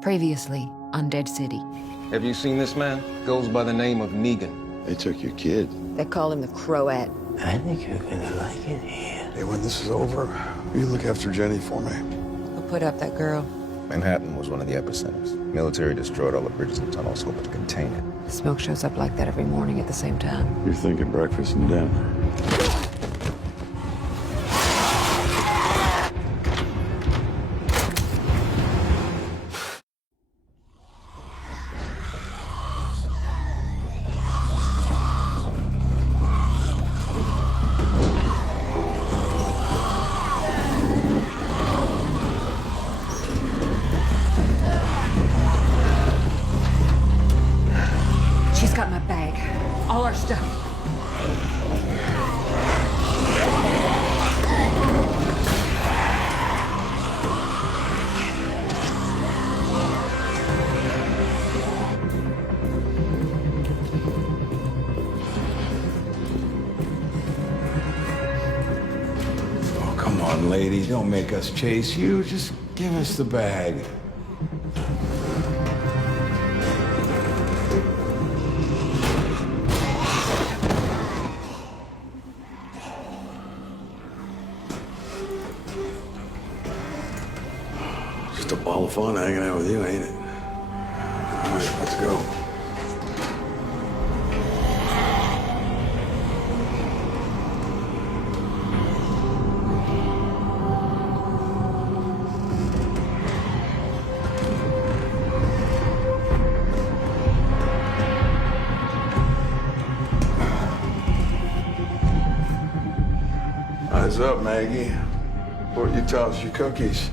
Previously on Dead City. Have you seen this man? Goes by the name of Negan. They took your kid. They call him the Croat. I think you're gonna like it here. Hey, when this is over, will you look after Jenny for me? Who put up that girl? Manhattan was one of the epicenters. Military destroyed all the bridges and tunnels hoping to contain it. Smoke shows up like that every morning at the same time. You're thinking breakfast and dinner. She's got my bag. All our stuff. Oh, come on, lady. Don't make us chase you. Just give us the bag. Just a ball of fun hanging out with you, ain't it? All right, let's go. Eyes up, Maggie. Before you toss your cookies.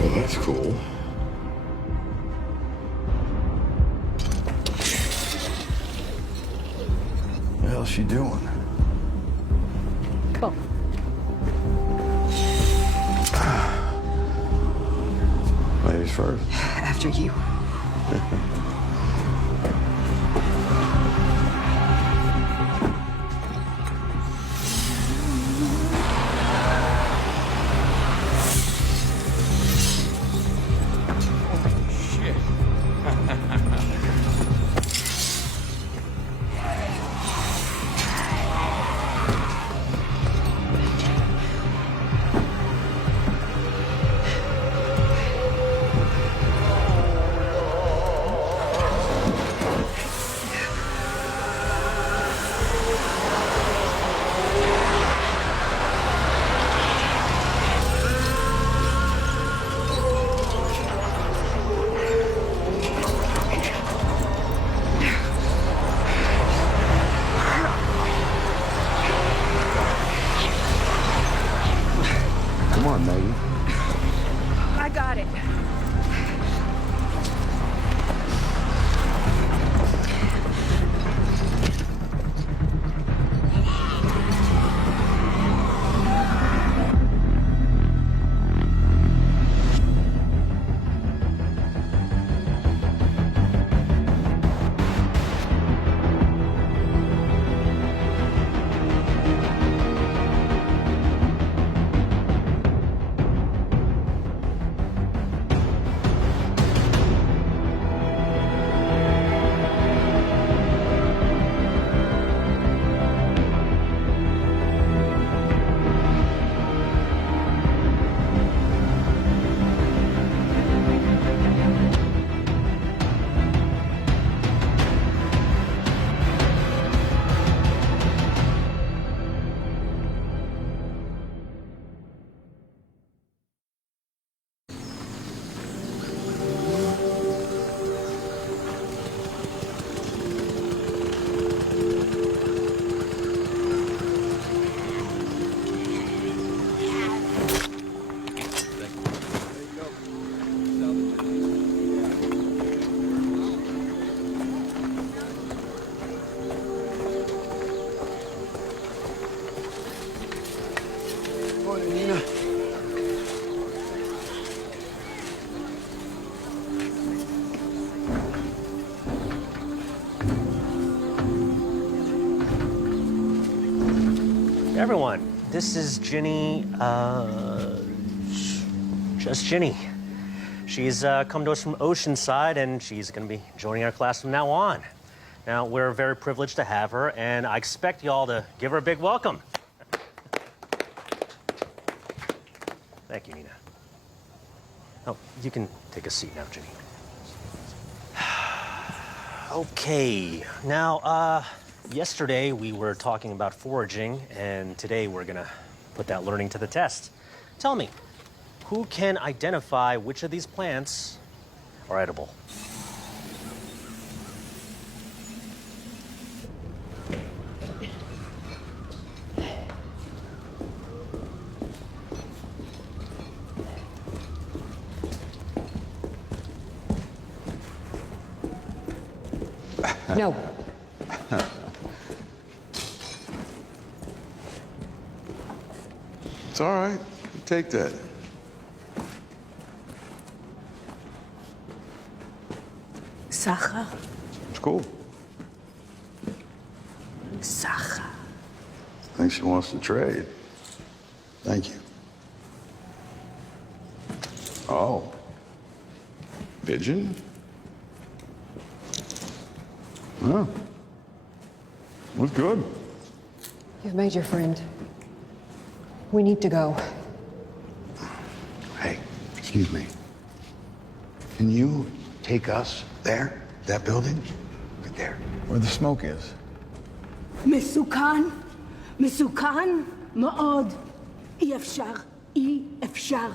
Well, that's cool. What the hell's she doing? Oh. Ladies first. After you. Come on, Maggie. I got it. Everyone, this is Ginny, just Ginny. She's come to us from Oceanside, and she's gonna be joining our class from now on. Now, we're very privileged to have her, and I expect y'all to give her a big welcome. Thank you, Nina. Oh, you can take a seat now, Ginny. Okay, now, yesterday we were talking about foraging, and today we're gonna put that learning to the test. Tell me, who can identify which of these plants are edible? No. It's all right. Take that. Sacha. It's cool. Sacha. I think she wants to trade. Thank you. Oh. Pigeon? Oh. That's good. You've made your friend. We need to go. Hey, excuse me. Can you take us there? That building? Right there. Where the smoke is. מסוכן, מסוכן מאוד. אי אפשר, אי אפשר.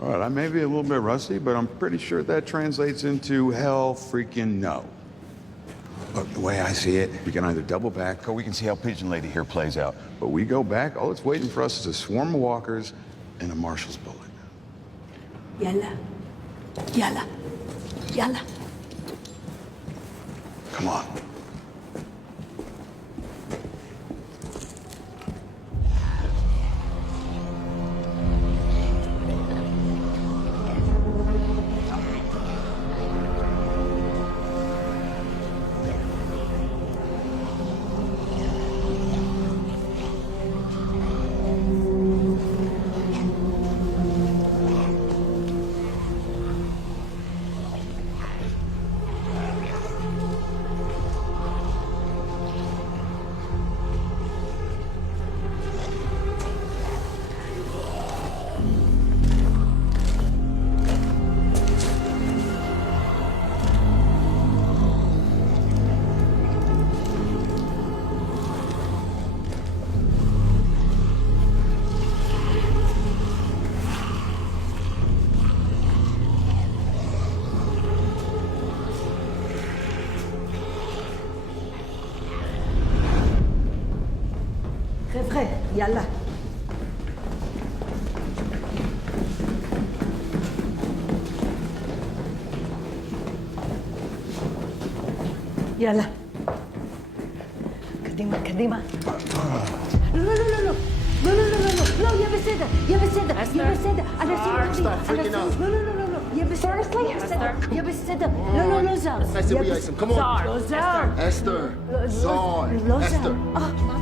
All right, I may be a little bit rusty, but I'm pretty sure that translates into hell freaking no. Look, the way I see it, we can either double back or we can see how Pigeon Lady here plays out. But we go back, all that's waiting for us is a swarm of walkers and a marshal's bullet. יאללה, יאללה, יאללה. Come on. חבר'ה, יאללה. יאללה. קדימה, קדימה. לא, לא, לא, לא, לא. לא, לא, לא, לא, לא, יהיה בסדר, יהיה בסדר, יהיה בסדר. אנשים רבים, אנשים... לא, לא, לא, לא, לא. יהיה בסדר, יהיה בסדר, יהיה בסדר. לא, לא, לא זר. לא זר. Esther, Zon, לא זר. Esther.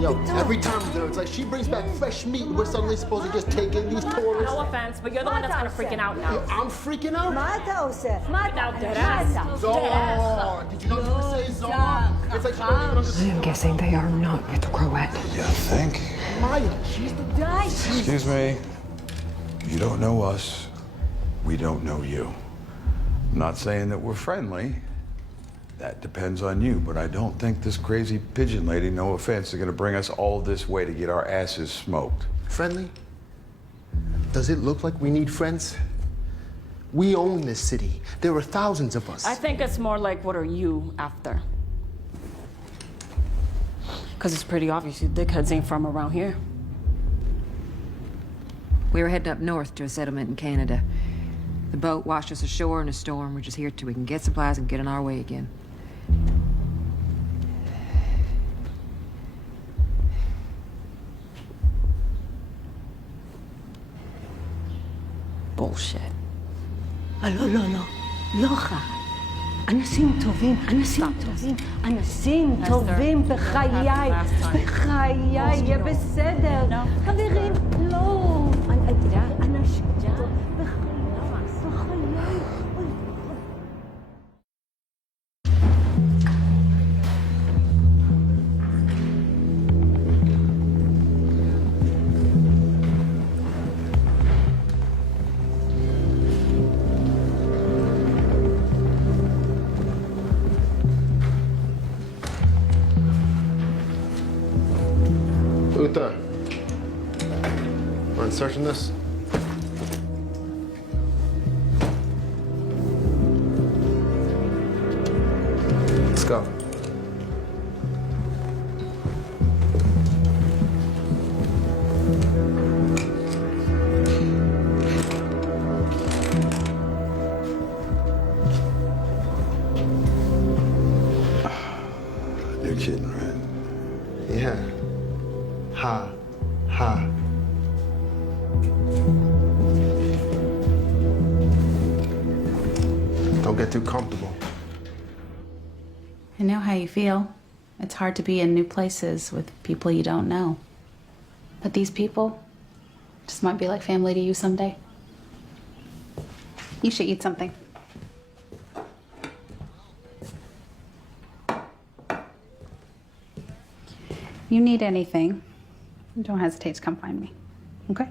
Yo, every time it's like she brings back fresh meat and we're suddenly supposed to just take in these tourists. No offense, but you're the one that's kind of freaking out now. I'm freaking out? מה אתה עושה? מה אתה? Zon! Did you not even say Zon? It's like she don't even understand. I'm guessing they are not with the Croat. You think? Maya, she's the guy. Excuse me. You don't know us. We don't know you. I'm not saying that we're friendly. That depends on you, but I don't think this crazy pigeon lady, no offense, is gonna bring us all this way to get our asses smoked. Friendly? Does it look like we need friends? We own this city. There are thousands of us. I think it's more like, what are you after? Because it's pretty obvious you dickheads ain't from around here. We were heading up north to a settlement in Canada. The boat washed us ashore in a storm. We're just here till we can get supplies and get on our way again. Bullshit. לא, לא, לא. לא חר. אנשים טובים, אנשים טובים בחיי, בחיי, יהיה בסדר. חברים, לא. אנשים טובים בחיי. Uta, we're searching this. Let's go. You're kidding, right? Yeah. Ha. Ha. Don't get too comfortable. I know how you feel. It's hard to be in new places with people you don't know. But these people just might be like family to you someday. You should eat something. You need anything, don't hesitate to come find me, okay?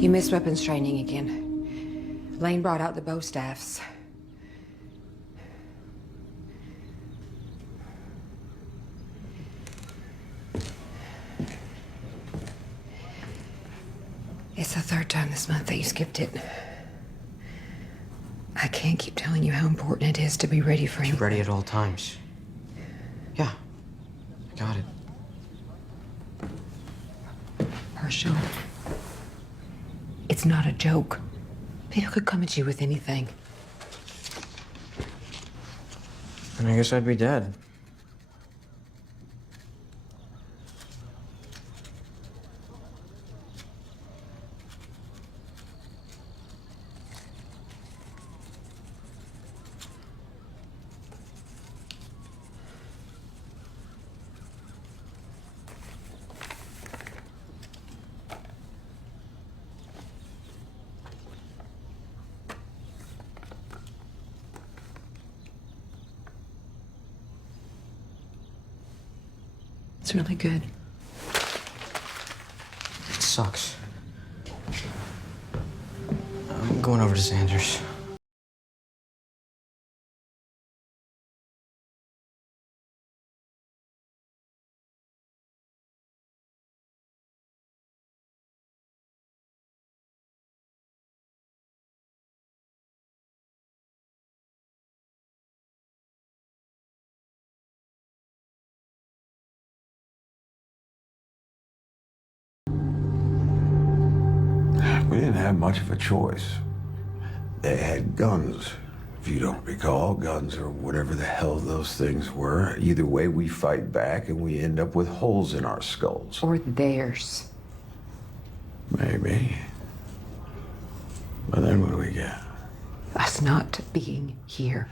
You missed weapons training again. Lane brought out the bow staffs. It's the third time this month that you skipped it. I can't keep telling you how important it is to be ready for him. Be ready at all times. Yeah, I got it. Herschel, it's not a joke. People could come at you with anything. And I guess I'd be dead. It's really good. It sucks. I'm going over to Sanders. We didn't have much of a choice. They had guns, if you don't recall, guns or whatever the hell those things were. Either way, we fight back and we end up with holes in our skulls. Or theirs. Maybe. But then what do we get? Us not being here.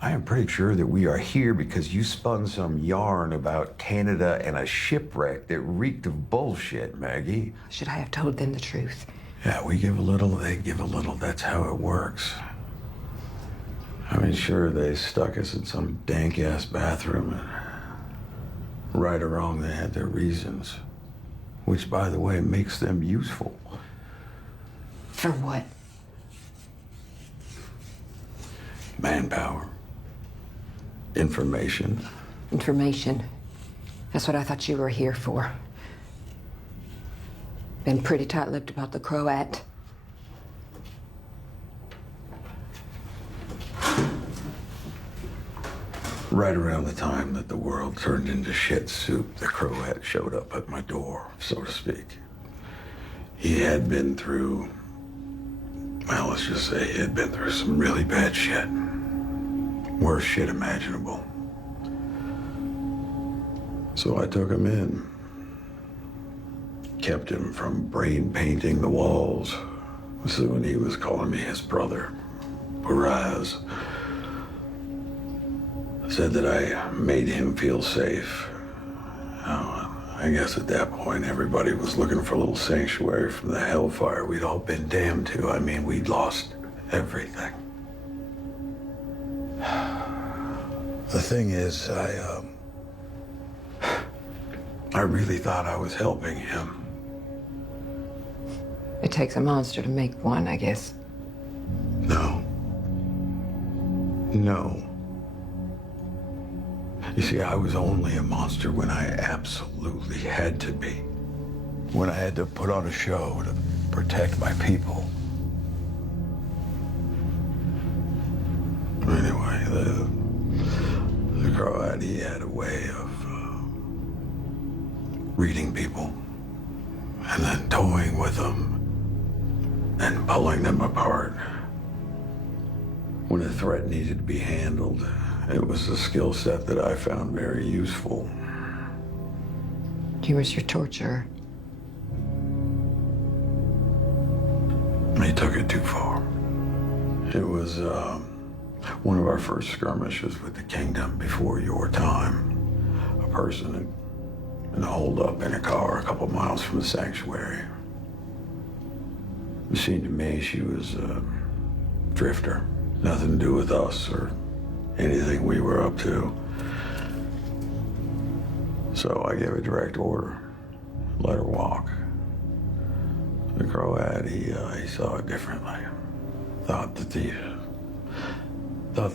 I am pretty sure that we are here because you spun some yarn about Canada and a shipwreck that reeked of bullshit, Maggie. Should I have told them the truth? Yeah, we give a little, they give a little. That's how it works. I mean, sure, they stuck us in some dank-ass bathroom. And right or wrong, they had their reasons. Which, by the way, makes them useful. For what? Manpower. Information. Information. That's what I thought you were here for. Been pretty tight-lipped about the Croat. Right around the time that the world turned into shit soup, the Croat showed up at my door, so to speak. He had been through, well, let's just say he had been through some really bad shit. Worst shit imaginable. So I took him in. Kept him from brain painting the walls. Soon he was calling me his brother, Baraz. Said that I made him feel safe. I guess at that point everybody was looking for a little sanctuary from the hellfire we'd all been damned to. I mean, we'd lost everything. The thing is, I really thought I was helping him. It takes a monster to make one, I guess. No. No. You see, I was only a monster when I absolutely had to be. When I had to put on a show to protect my people. Anyway, the Croat, he had a way of reading people and then toying with them and pulling them apart. When a threat needed to be handled, it was a skill set that I found very useful. He was your torturer. He took it too far. It was one of our first skirmishes with the kingdom before your time. A person had been holed up in a car a couple miles from the sanctuary. It seemed to me she was a drifter. Nothing to do with us or anything we were up to. So I gave a direct order. Let her walk. The Croat, he saw it differently. Thought that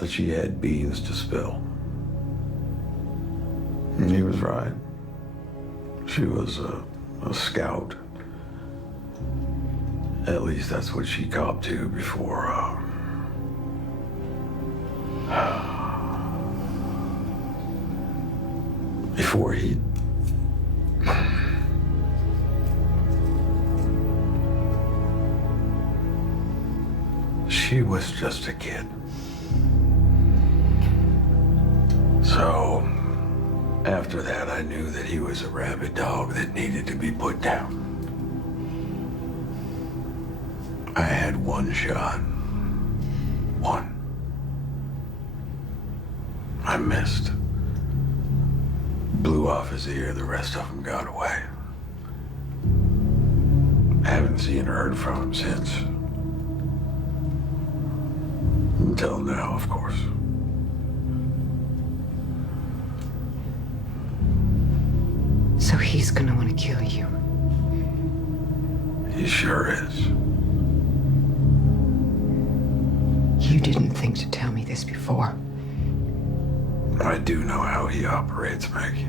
she had beans to spill. And he was right. She was a scout. At least that's what she copped to before, before he... She was just a kid. So, after that, I knew that he was a rabid dog that needed to be put down. I had one shot. One. I missed. Blew off his ear, the rest of them got away. I haven't seen or heard from him since. Until now, of course. So he's gonna want to kill you. He sure is. You didn't think to tell me this before. I do know how he operates, Maggie.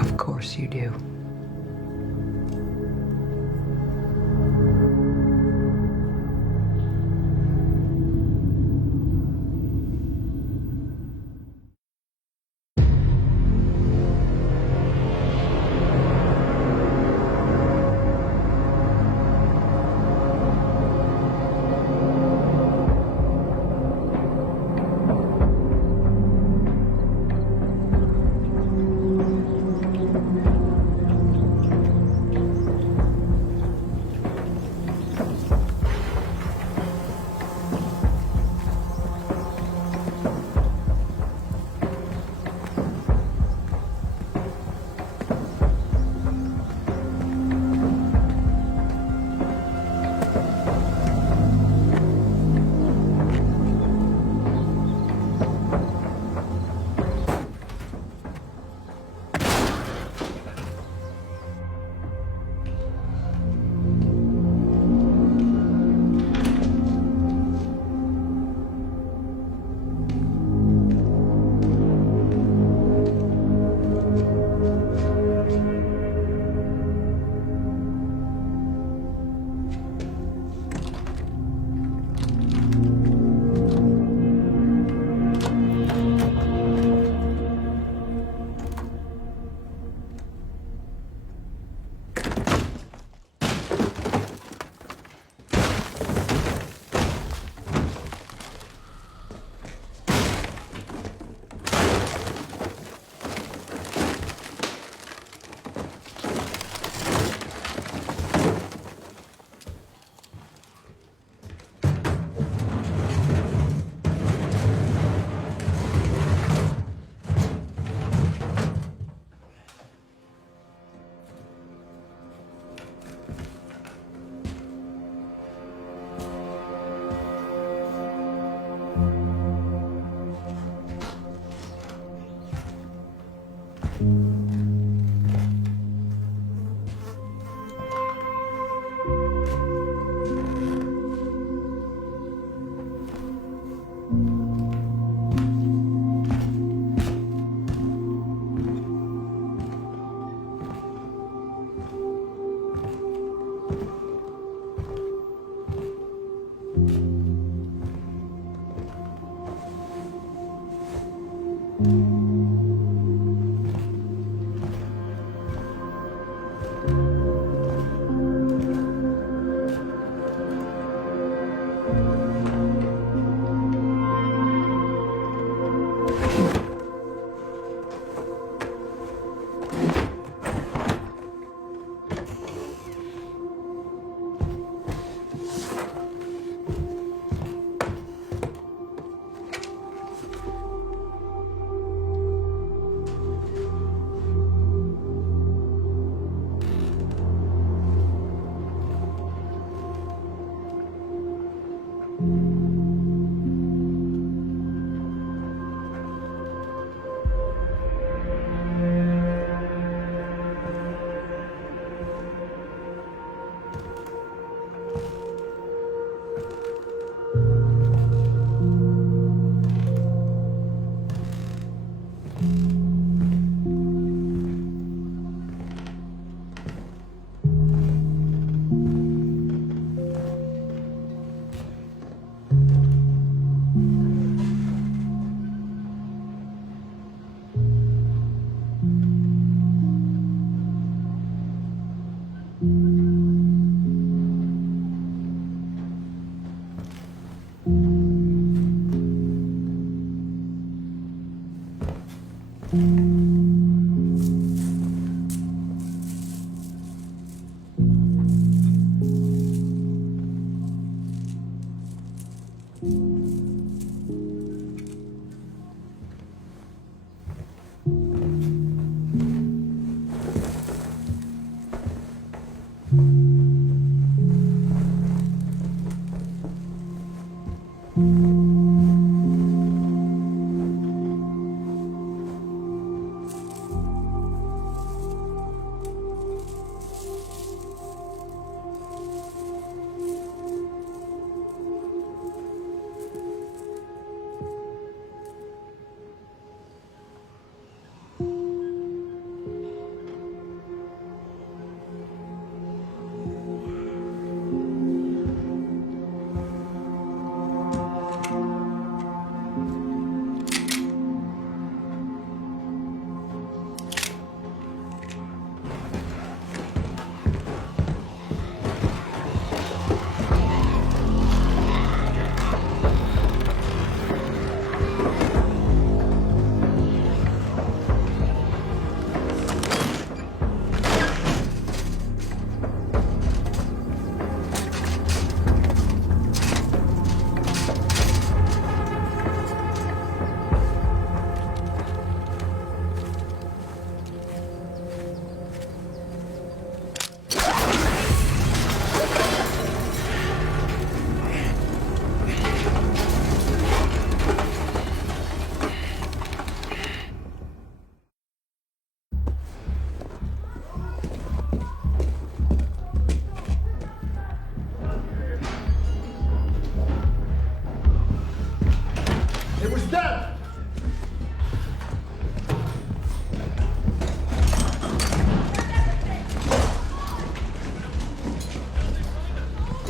Of course you do.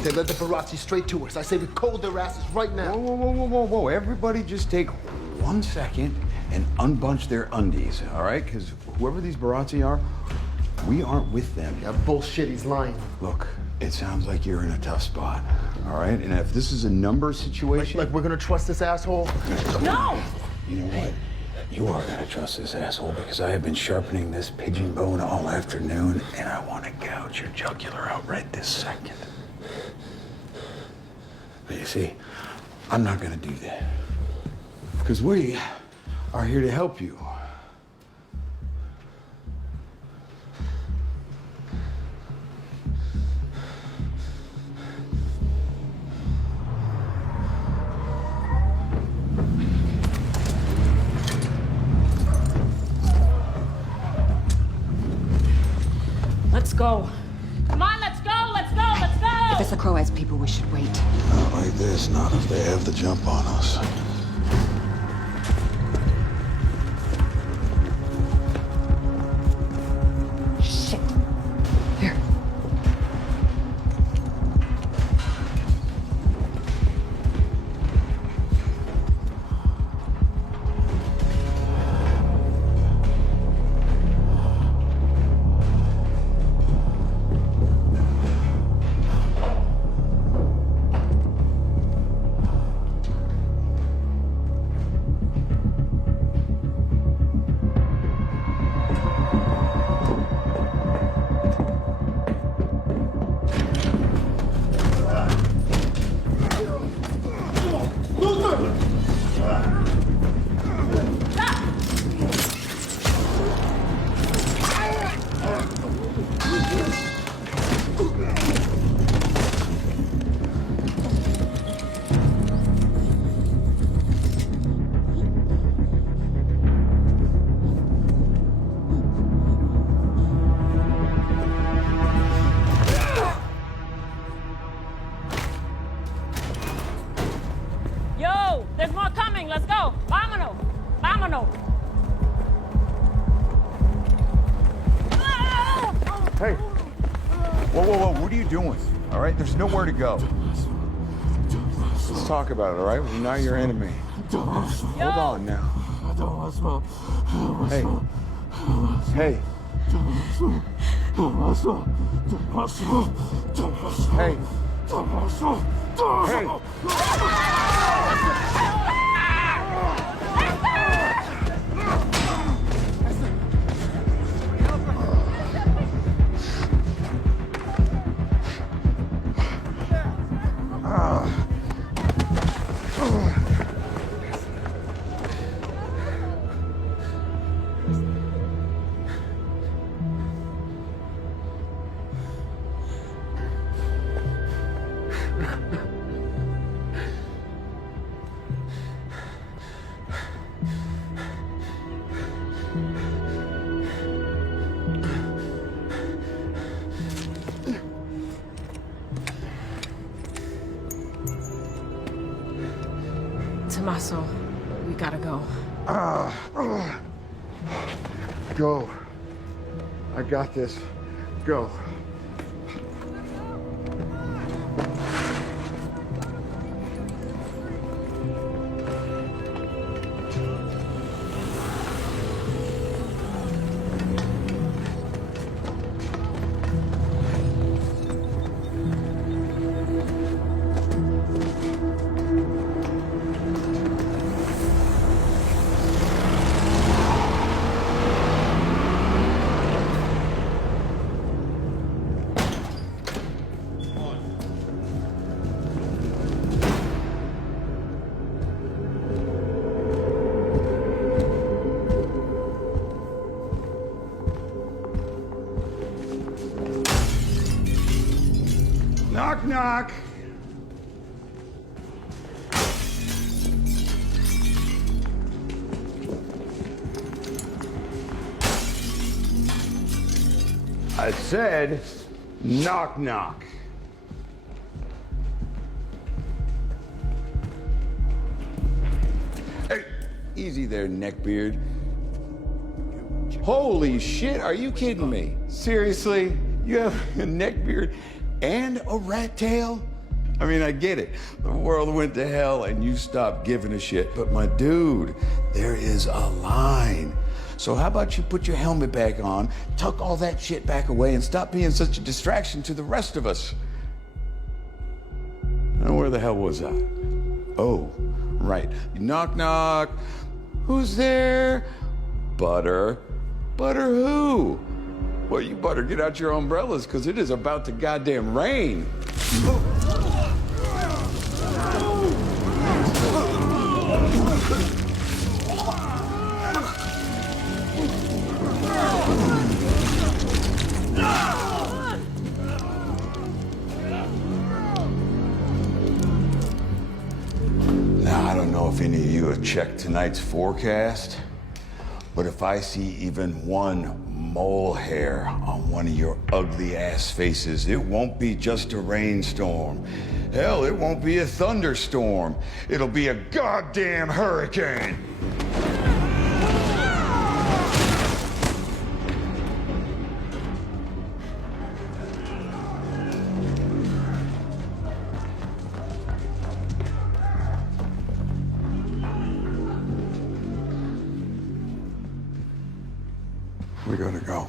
They led the Barazzi straight to us. I say we cold their asses right now. Whoa. Everybody just take 1 second and unbunch their undies, all right? Because whoever these Barazzi are, we aren't with them. Yeah, bullshit, he's lying. Look, it sounds like you're in a tough spot, all right? And if this is a number situation... Like we're gonna trust this asshole? No! You know what? You are gonna trust this asshole because I have been sharpening this pigeon bone all afternoon and I want to gouge your jugular out right this second. But you see, I'm not gonna do that. Because we are here to help you. go. Come on, let's go, let's go, let's go! If it's the Croats people, we should wait. Not like this, not if they have the jump on us. Shit. Here. Yo, there's more coming. Let's go. Vámonos. Vámonos. Hey! Whoa, whoa, whoa, what are you doing? All right, there's nowhere to go. Let's talk about it, all right? We're not your enemy. Hold on now. Hey. Hey. Hey. Hey. Tommaso, we gotta go. Go. I got this. Go. Knock, knock. I said, knock, knock. Hey, easy there, neckbeard. Holy shit, are you kidding me? Seriously? You have a neckbeard and a rat tail? I mean, I get it. The world went to hell and you stopped giving a shit. But my dude, there is a line. So how about you put your helmet back on, tuck all that shit back away, and stop being such a distraction to the rest of us? Now, where the hell was I? Oh, right. Knock, knock. Who's there? Butter. Butter who? Well, you better get out your umbrellas, because it is about to goddamn rain. Now, I don't know if any of you have checked tonight's forecast, But if I see even one mole hair on one of your ugly ass faces, it won't be just a rainstorm. Hell, it won't be a thunderstorm. It'll be a goddamn hurricane. We gotta go.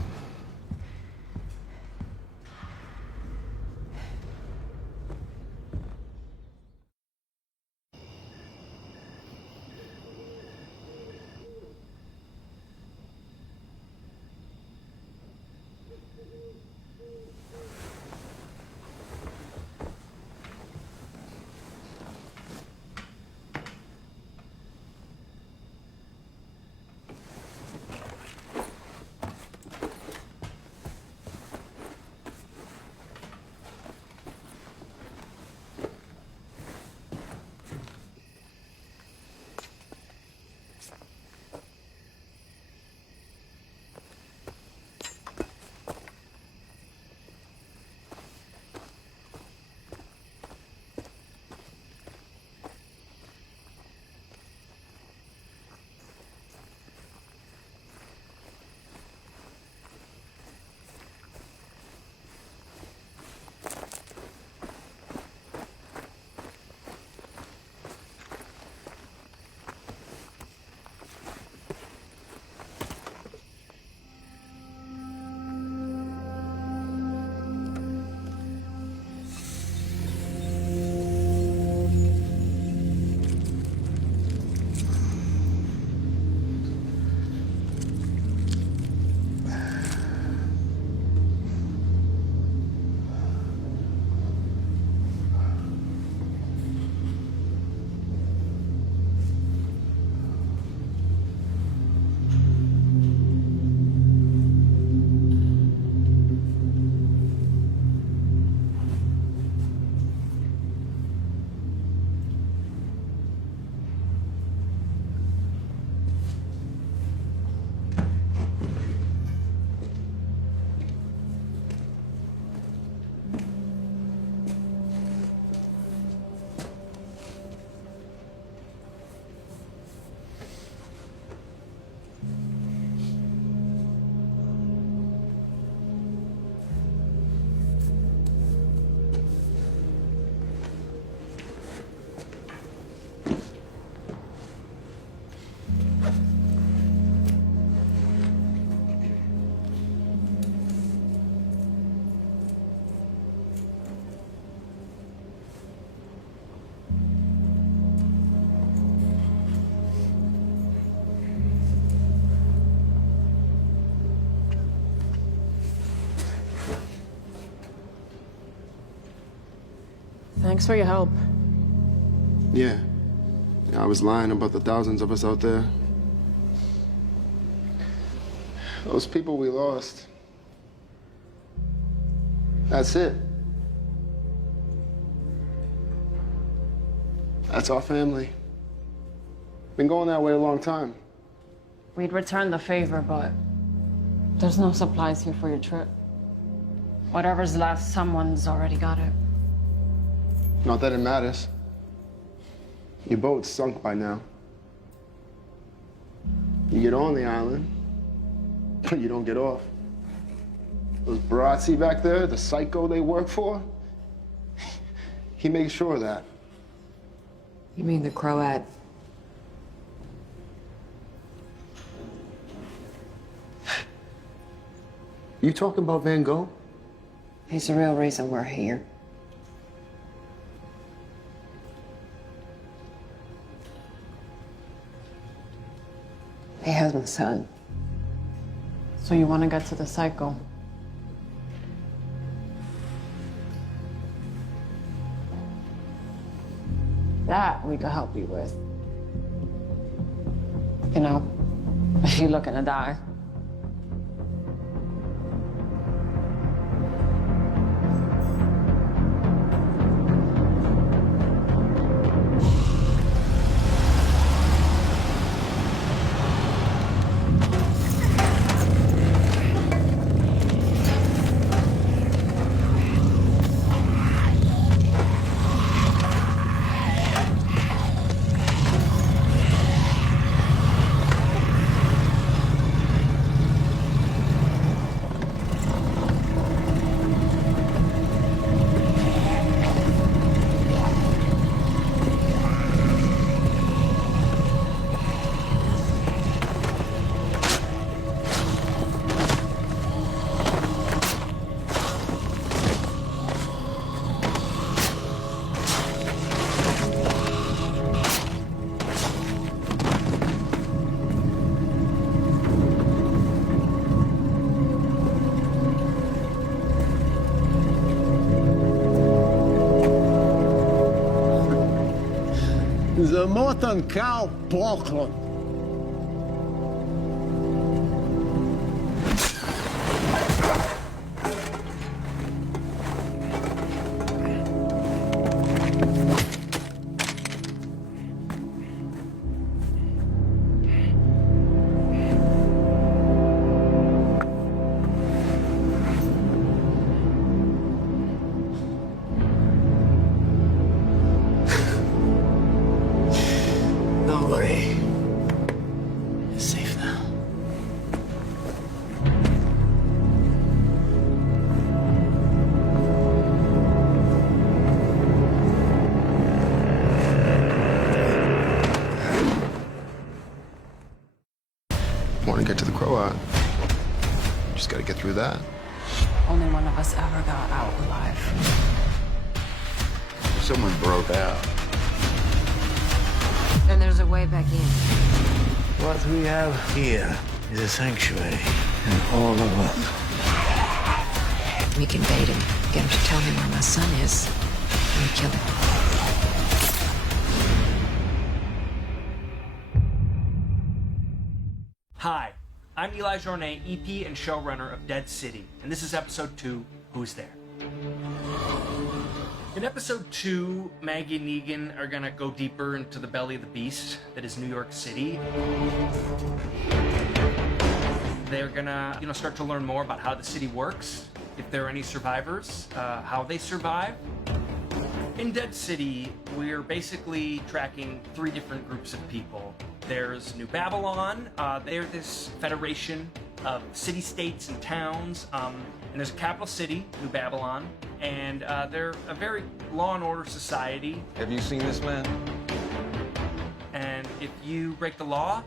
Thanks for your help. Yeah. I was lying about the thousands of us out there. Those people we lost. That's it. That's our family. Been going that way a long time. We'd return the favor, but there's no supplies here for your trip. Whatever's left, someone's already got it. Not that it matters. Your boat's sunk by now. You get on the island, but you don't get off. Those Barazzi back there, the psycho they work for, he makes sure of that. You mean the Croat? You talking about Van Gogh? He's the real reason we're here. He has my son. So you want to get to the cycle? That we could help you with. You know, if you're looking to die. The Morton cow Portland. Nobody is safe now. Want to get to the Croat? Just got to get through that. Only one of us ever got out alive. Someone broke out. And there's a way back in. What we have here is a sanctuary, and all of us. We can bait him, get him to tell me where my son is, and kill him. Hi, I'm Eli Journet, EP and showrunner of Dead City, and this is episode 2, Who's There? In episode 2, Maggie and Negan are gonna go deeper into the belly of the beast that is New York City. They're gonna, start to learn more about how the city works, if there are any survivors, how they survive. In Dead City, we're basically tracking 3 different groups of people. There's New Babylon, they're this federation of city-states and towns, and there's a capital city, New Babylon, and they're a very law and order society. Have you seen this man? And if you break the law,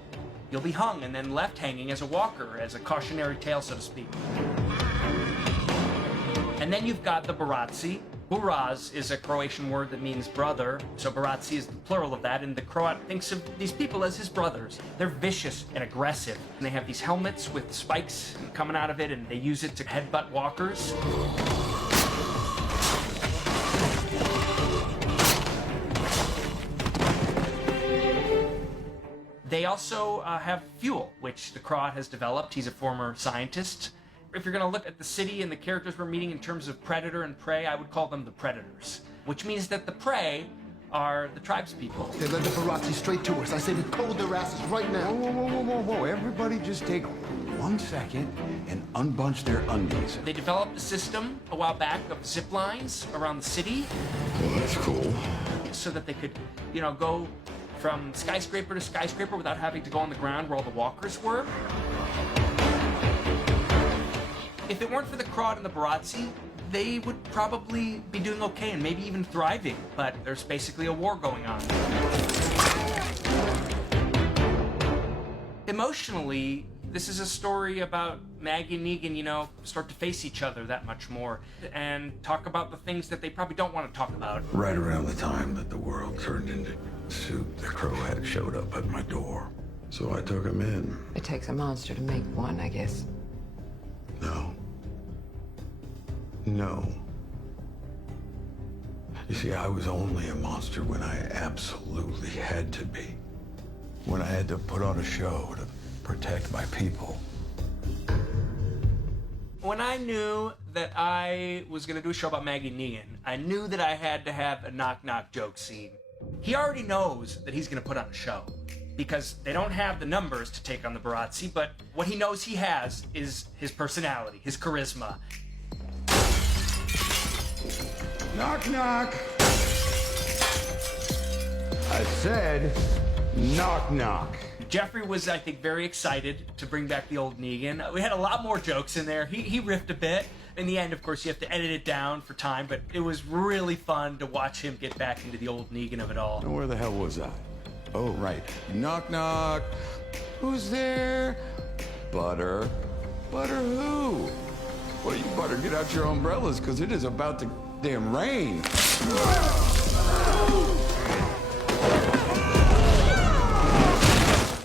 you'll be hung and then left hanging as a walker, as a cautionary tale, so to speak. And then you've got the Bratzi. Buraz is a Croatian word that means brother, so Bratzi is the plural of that, and the Croat thinks of these people as his brothers. They're vicious and aggressive, and they have these helmets with spikes coming out of it, and they use it to headbutt walkers. They also have fuel, which the Croat has developed. He's a former scientist. If you're going to look at the city and the characters we're meeting in terms of predator and prey, I would call them the predators, which means that the prey are the tribespeople. They led the Bratzi straight to us. I say we cold their asses right now. Whoa. Everybody just take 1 second and unbunch their undies. They developed a system a while back of zip lines around the city. Well, that's cool. So that they could, go from skyscraper to skyscraper without having to go on the ground where all the walkers were. If it weren't for the Croat and the Bratzi, they would probably be doing okay and maybe even thriving, but there's basically a war going on. Emotionally, this is a story about Maggie and Negan, start to face each other that much more and talk about the things that they probably don't want to talk about. Right around the time that the world turned into soup, the Croat showed up at my door. So I took him in. It takes a monster to make one, I guess. No. You see, I was only a monster when I absolutely had to be. When I had to put on a show to protect my people. When I knew that I was going to do a show about Maggie and Negan, I knew that I had to have a knock-knock joke scene. He already knows that he's going to put on a show, because they don't have the numbers to take on the Bratzi, but what he knows he has is his personality, his charisma. Knock, knock. I said, knock, knock. Jeffrey was, I think, very excited to bring back the old Negan. We had a lot more jokes in there. He riffed a bit. In the end, of course, you have to edit it down for time, but it was really fun to watch him get back into the old Negan of it all. Now, where the hell was I? Oh, right. Knock, knock. Who's there? Butter. Butter who? Well, you better get out your umbrellas, because it is about to damn rain.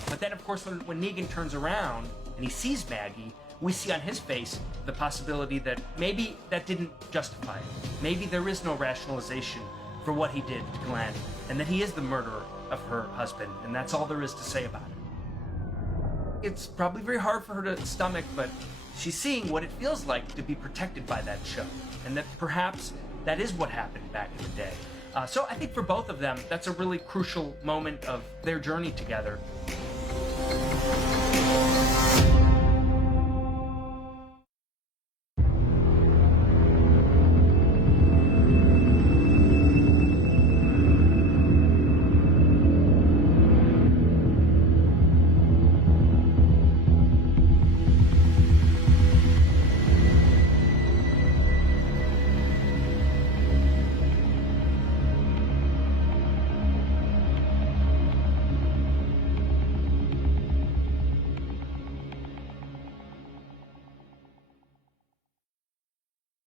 But then, of course, when Negan turns around and he sees Maggie, we see on his face the possibility that maybe that didn't justify it. Maybe there is no rationalization for what he did to Glenn, and that he is the murderer of her husband, and that's all there is to say about it. It's probably very hard for her to stomach, but she's seeing what it feels like to be protected by that show, and that perhaps that is what happened back in the day. So I think for both of them, that's a really crucial moment of their journey together.